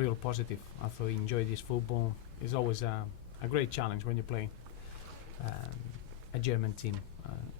real positive. I thought he enjoyed his football. It's always a great challenge when you play a German team.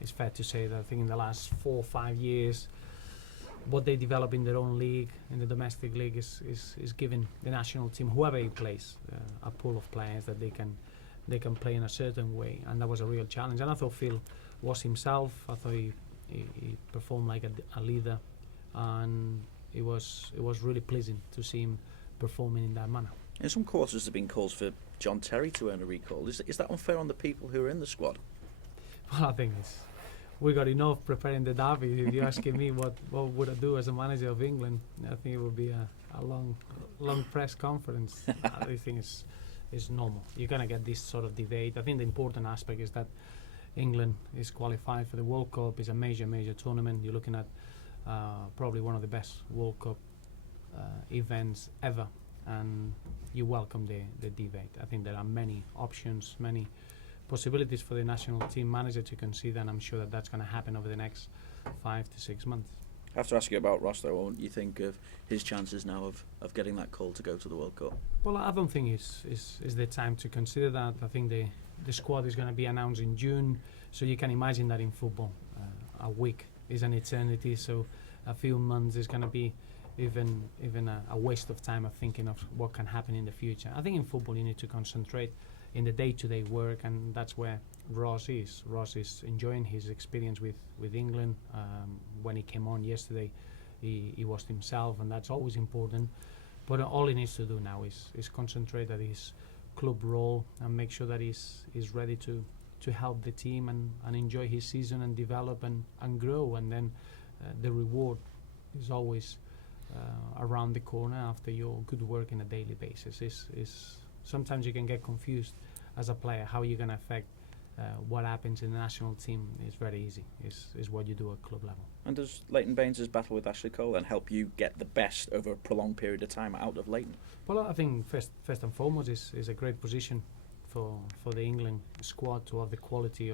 It's fair to say that I think in the last 4 or 5 years, what they develop in their own league, in the domestic league, is giving the national team, whoever he plays, a pool of players that they can play in a certain way, and that was a real challenge. And I thought Phil was himself. I thought he performed like a leader, and it was really pleasing to see him performing in that manner. In some quarters, there have been calls for John Terry to earn a recall. Is that unfair on the people who are in the squad? Well, I think we got enough preparing the derby. If you're asking me what would I do as a manager of England, I think it would be a long press conference. I think it's normal. You're going to get this sort of debate. I think the important aspect is that England is qualified for the World Cup. It's a major tournament. You're looking at probably one of the best World Cup events ever, and you welcome the debate. I think there are many options, many possibilities for the national team manager to consider, and I'm sure that that's going to happen over the next 5 to 6 months. I have to ask you about Ross, though. What do you think of his chances now of getting that call to go to the World Cup? Well, I don't think it's the time to consider that. I think the squad is going to be announced in June, so you can imagine that in football, a week is an eternity, so a few months is going to be even a waste of time of thinking of what can happen in the future. I think in football you need to concentrate in the day-to-day work, and that's where Ross is. Ross is enjoying his experience with England. When he came on yesterday, he was himself, and that's always important. But all he needs to do now is concentrate at his club role and make sure that he's ready to help the team and enjoy his season and develop and grow. And then the reward is always around the corner after your good work on a daily basis. Sometimes you can get confused as a player how you're going to affect what happens in the national team. Is very easy. Is what you do at club level. And does Leighton Baines' battle with Ashley Cole then help you get the best over a prolonged period of time out of Leighton? Well, I think first and foremost is a great position for the England squad to have the quality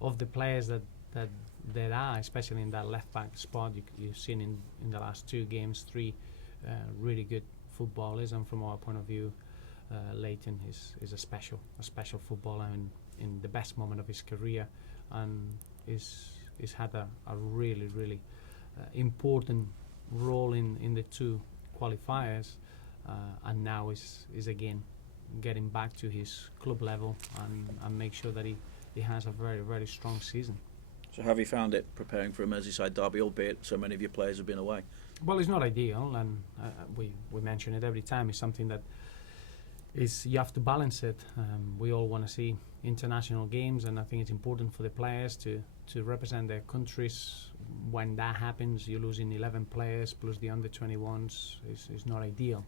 of the players that there are, especially in that left back spot. You've seen in the last 2 games 3 really good footballers, and from our point of view, Leighton is a special footballer in the best moment of his career, and he's had a really important role in the 2 qualifiers, and now is again getting back to his club level and make sure that he has a very strong season. So have you found it preparing for a Merseyside derby, albeit so many of your players have been away? Well, it's not ideal, and we mention it every time. It's something that you have to balance it. We all want to see international games, and I think it's important for the players to represent their countries. When that happens, you're losing 11 players plus the under-21s. It's not ideal.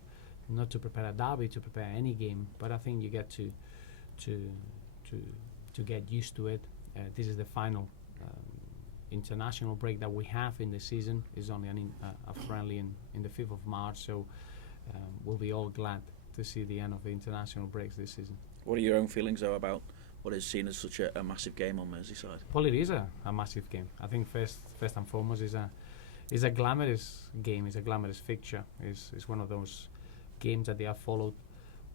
Not to prepare a derby, to prepare any game, but I think you get to get used to it. This is the final international break that we have in the season. Is only a friendly in the 5th of March, so we'll be all glad to see the end of the international breaks this season. What are your own feelings, though, about what is seen as such a massive game on Merseyside? Well, it is a massive game. I think first and foremost is a glamorous game. It's a glamorous fixture. It's one of those games that they are followed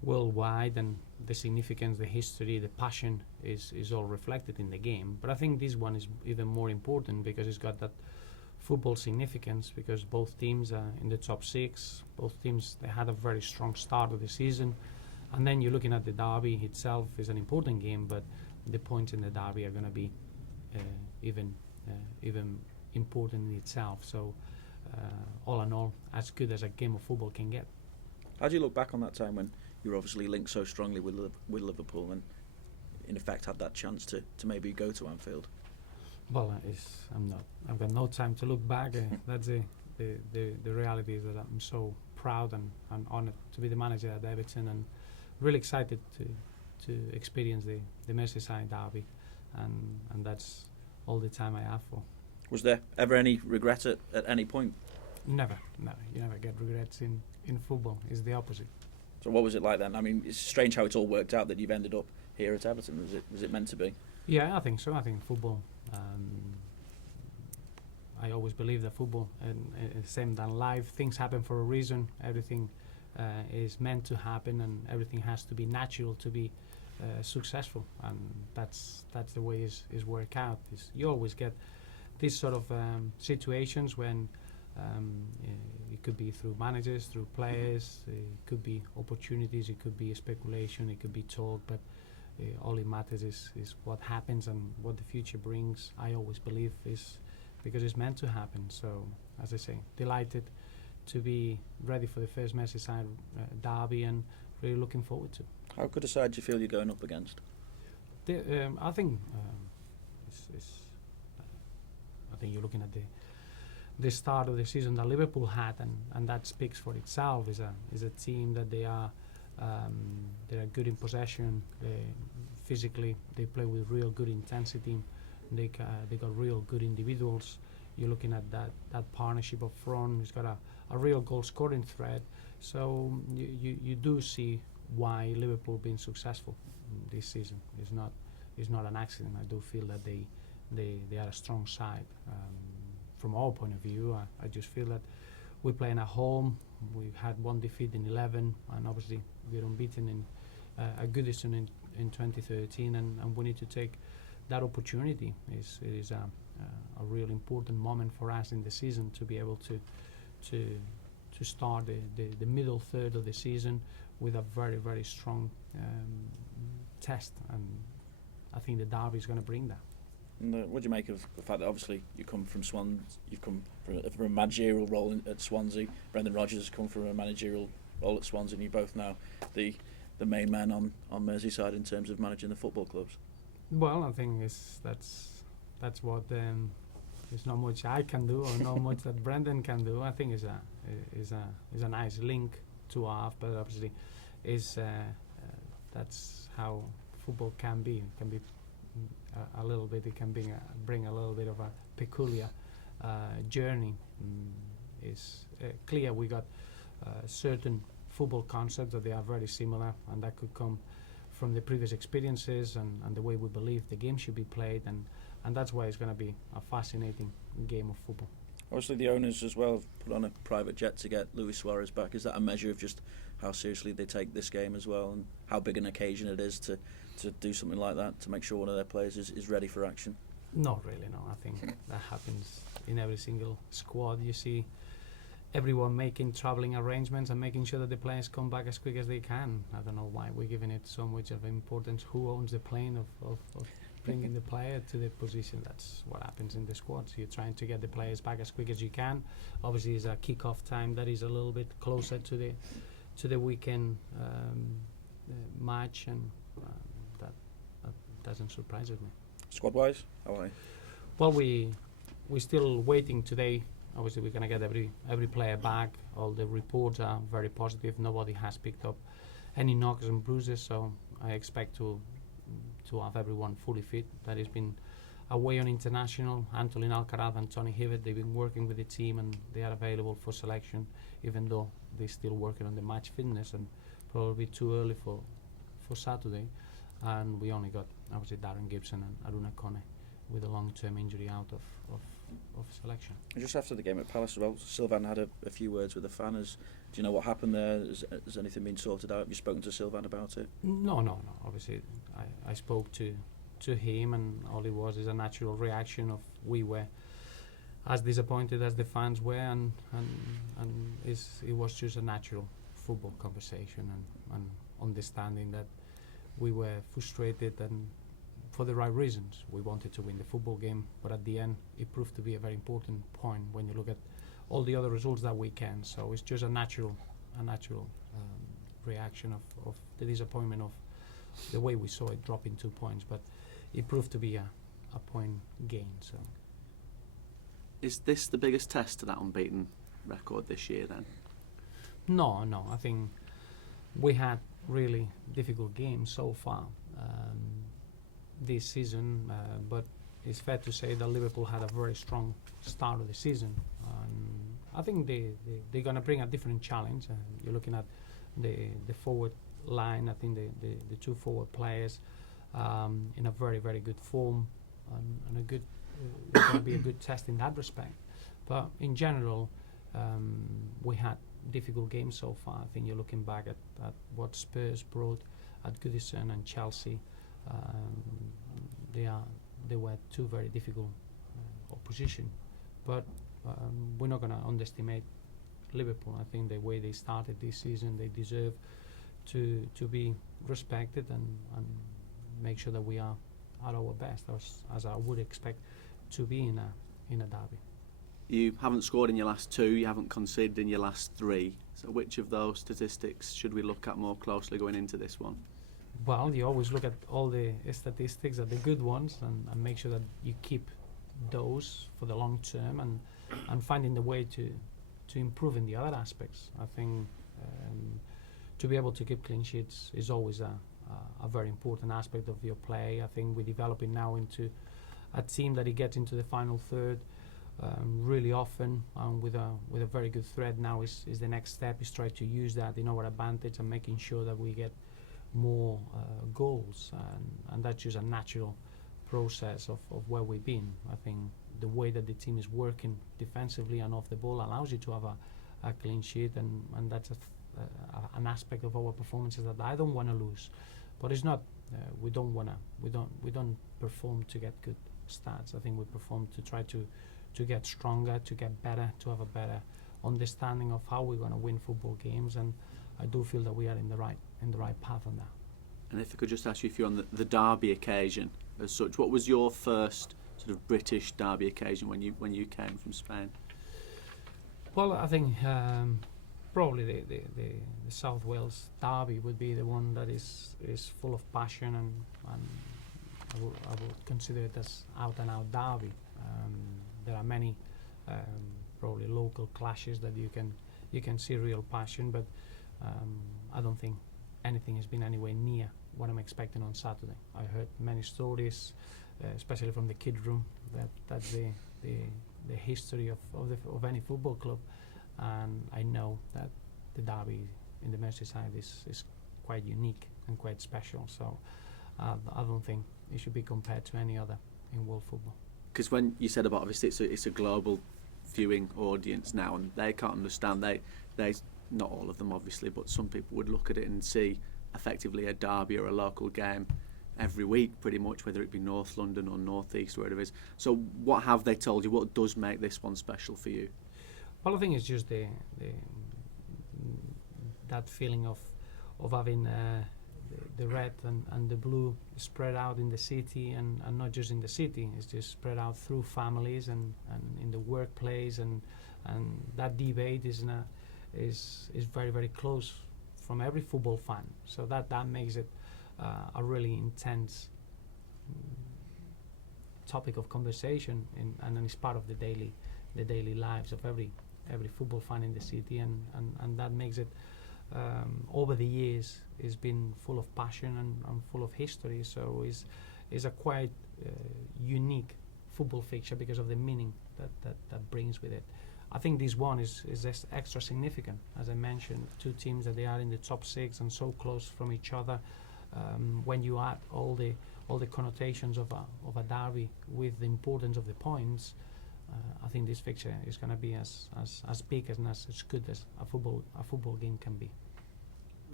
worldwide, and the significance, the history, the passion is all reflected in the game. But I think this one is even more important because it's got that football significance, because both teams are in the top 6. Both teams, they had a very strong start of the season, and then you're looking at the derby itself is an important game, but the points in the derby are going to be even important in itself. So all in all, as good as a game of football can get. How do you look back on that time when you were obviously linked so strongly with Liverpool and in effect had that chance to maybe go to Anfield? Well, I've got no time to look back. That's the reality is that I'm so proud and honoured to be the manager at Everton, and really excited to experience the Merseyside derby, and that's all the time I have for. Was there ever any regret at any point? Never. You never get regrets in football. It's the opposite. So what was it like then? I mean, it's strange how it's all worked out that you've ended up here at Everton. Was it meant to be? Yeah, I think so. I think football. I always believe that football, and same than life, things happen for a reason. Everything is meant to happen, and everything has to be natural to be successful, and that's the way is work out. You always get these sort of situations when it could be through managers, through players, it could be opportunities, it could be speculation, it could be talk, but all it matters is what happens and what the future brings. I always believe is because it's meant to happen. So, as I say, delighted to be ready for the first Merseyside derby and really looking forward to. How good a side do you feel you're going up against? I think I think you're looking at the start of the season that Liverpool had, and that speaks for itself. Is a team that they are good in possession. Physically, they play with real good intensity. They got real good individuals. You're looking at that partnership up front. Who's got a real goal scoring threat. So you do see why Liverpool been successful this season. It's not an accident. I do feel that they are a strong side. From our point of view, I just feel that we're playing at home. We've had one defeat in 11, and obviously we're unbeaten in at Goodison in 2013, and we need to take that opportunity. It is a real important moment for us in the season to be able to start the middle third of the season with a very, very strong test, and I think the derby is going to bring that. And what do you make of the fact that obviously you come from you've come from a managerial role at Swansea. Brendan Rodgers has come from a managerial role at Swansea, and you're both now the main man on Merseyside in terms of managing the football clubs. Well, I think that's what there's not much I can do, or not much that Brendan can do. I think is a nice link to have, but obviously that's how football can be. It can be a little bit. It can bring a little bit of a peculiar journey. It's clear we got certain football concepts that they are very similar, and that could come from the previous experiences and the way we believe the game should be played, and that's why it's going to be a fascinating game of football. Obviously the owners as well have put on a private jet to get Luis Suarez back. Is that a measure of just how seriously they take this game as well, and how big an occasion it is to do something like that, to make sure one of their players is ready for action? Not really, no. I think that happens in every single squad. You see everyone making travelling arrangements and making sure that the players come back as quick as they can. I don't know why we're giving it so much of importance. Who owns the plane of bringing the player to the position? That's what happens in the squads. You're trying to get the players back as quick as you can. Obviously, it's a kick-off time that is a little bit closer to the weekend match, and that doesn't surprise me. Squad-wise, how are you? Well, we're still waiting today. Obviously, we're going to get every player back. All the reports are very positive. Nobody has picked up any knocks and bruises, so I expect to have everyone fully fit. That has been away on international. Antolin Alcaraz and Tony Hibbert, they've been working with the team, and they are available for selection, even though they're still working on the match fitness, and probably too early for Saturday. And we only got obviously Darren Gibson and Aruna Kone with a long-term injury out of selection. And just after the game at Palace as well, Sylvain had a few words with the fans. Do you know what happened there? Has anything been sorted out? Have you spoken to Sylvain about it? No. Obviously, I spoke to him, and all it was is a natural reaction of we were as disappointed as the fans were, and it was just a natural football conversation and understanding that we were frustrated, and for the right reasons. We wanted to win the football game, but at the end it proved to be a very important point when you look at all the other results that weekend. So it's just a natural reaction of the disappointment of the way we saw it dropping 2 points, but it proved to be a point gain. So is this the biggest test to that unbeaten record this year then? No, I think we had really difficult games so far this season, but it's fair to say that Liverpool had a very strong start of the season. I think they're going to bring a different challenge. You're looking at the forward line. I think the two forward players in a very, very good form, and a good it's going to be a good test in that respect. But in general, we had difficult games so far. I think you're looking back at what Spurs brought at Goodison and Chelsea. They were two very difficult opposition, but we're not going to underestimate Liverpool. I think the way they started this season, they deserve to be respected and make sure that we are at our best, as I would expect to be in a derby. You haven't scored in your last 2, you haven't conceded in your last 3. So which of those statistics should we look at more closely going into this one? Well, you always look at all the statistics, at the good ones, and make sure that you keep those for the long term, and finding the way to improve in the other aspects. I think to be able to keep clean sheets is always a very important aspect of your play. I think we're developing now into a team that gets into the final third really often, with a very good threat. Now is the next step, is try to use that in our advantage and making sure that we get more goals, and that's just a natural process of where we've been. I think the way that the team is working defensively and off the ball allows you to have a clean sheet, and that's an aspect of our performances that I don't want to lose. But it's not we don't perform to get good stats. I think we perform to try to get stronger, to get better, to have a better understanding of how we're going to win football games, and I do feel that we are in the right path on that. And if I could just ask you, if you're on the derby occasion as such, what was your first sort of British derby occasion when you came from Spain? Well, I think probably the South Wales derby would be the one that is full of passion, and I would consider it as out and out derby. There are many probably local clashes that you can see real passion, but I don't think anything has been anywhere near what I'm expecting on Saturday. I heard many stories, especially from the kid room, that's the history of any football club, and I know that the derby in the Merseyside is quite unique and quite special. So I don't think it should be compared to any other in world football. Because when you said about, obviously it's a global viewing audience now, and they can't understand. They not all of them obviously, but some people would look at it and see effectively a derby or a local game every week, pretty much, whether it be North London or North East, wherever it is. So what have they told you? What does make this one special for you? Well, I think it's just that feeling of having the red and the blue spread out in the city, and not just in the city. It's just spread out through families and in the workplace, and that debate is very, very close from every football fan. So that makes it a really intense topic of conversation, and it's part of the daily lives of every football fan in the city, and that makes it over the years it's been full of passion and full of history. So it's a quite unique football fixture because of the meaning that brings with it. I think this one is extra significant. As I mentioned, two teams that they are in the top 6 and so close from each other. When you add all the connotations of a derby with the importance of the points, I think this fixture is going to be as big and as good as a football game can be.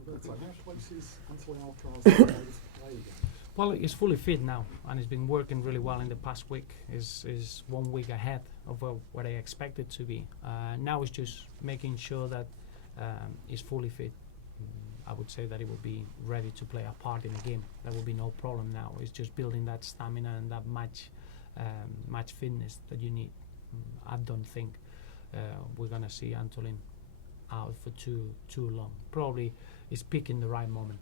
Roberto, how close is Anthony Alcaraz to play again? Well, he's fully fit now, and he's been working really well in the past week. Is 1 week ahead of what I expected to be. Now it's just making sure that he's fully fit. I would say that he will be ready to play a part in the game. That will be no problem now. It's just building that stamina and that match fitness that you need. I don't think we're going to see Antolin out for too long. Probably he's picking the right moment.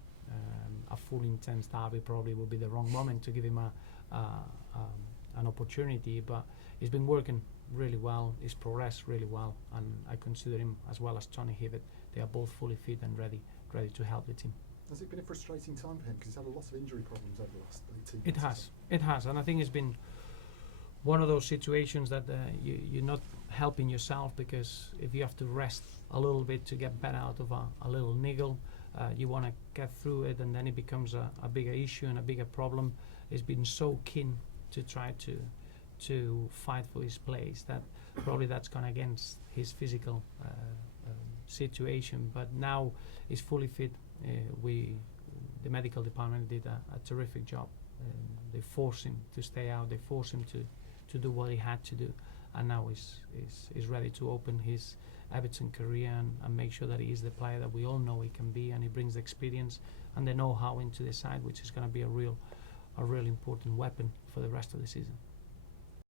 A full intense derby probably will be the wrong moment to give him an opportunity, but he's been working really well. He's progressed really well, and I consider him, as well as Tony Hibbert, they are both fully fit and ready to help the team. Has it been a frustrating time for him, because he's had a lot of injury problems over the last 18 months? It has, and I think it's been one of those situations that you're not helping yourself, because if you have to rest a little bit to get better out of a little niggle, you want to get through it, and then it becomes a bigger issue and a bigger problem. He's been so keen to try to fight for his place that probably that's gone against his physical situation. But now he's fully fit. The medical department did a terrific job. They forced him to stay out. They forced him to do what he had to do, and now he's ready to open his Everton career and make sure that he is the player that we all know he can be, and he brings the experience and the know-how into the side, which is going to be a real important weapon for the rest of the season.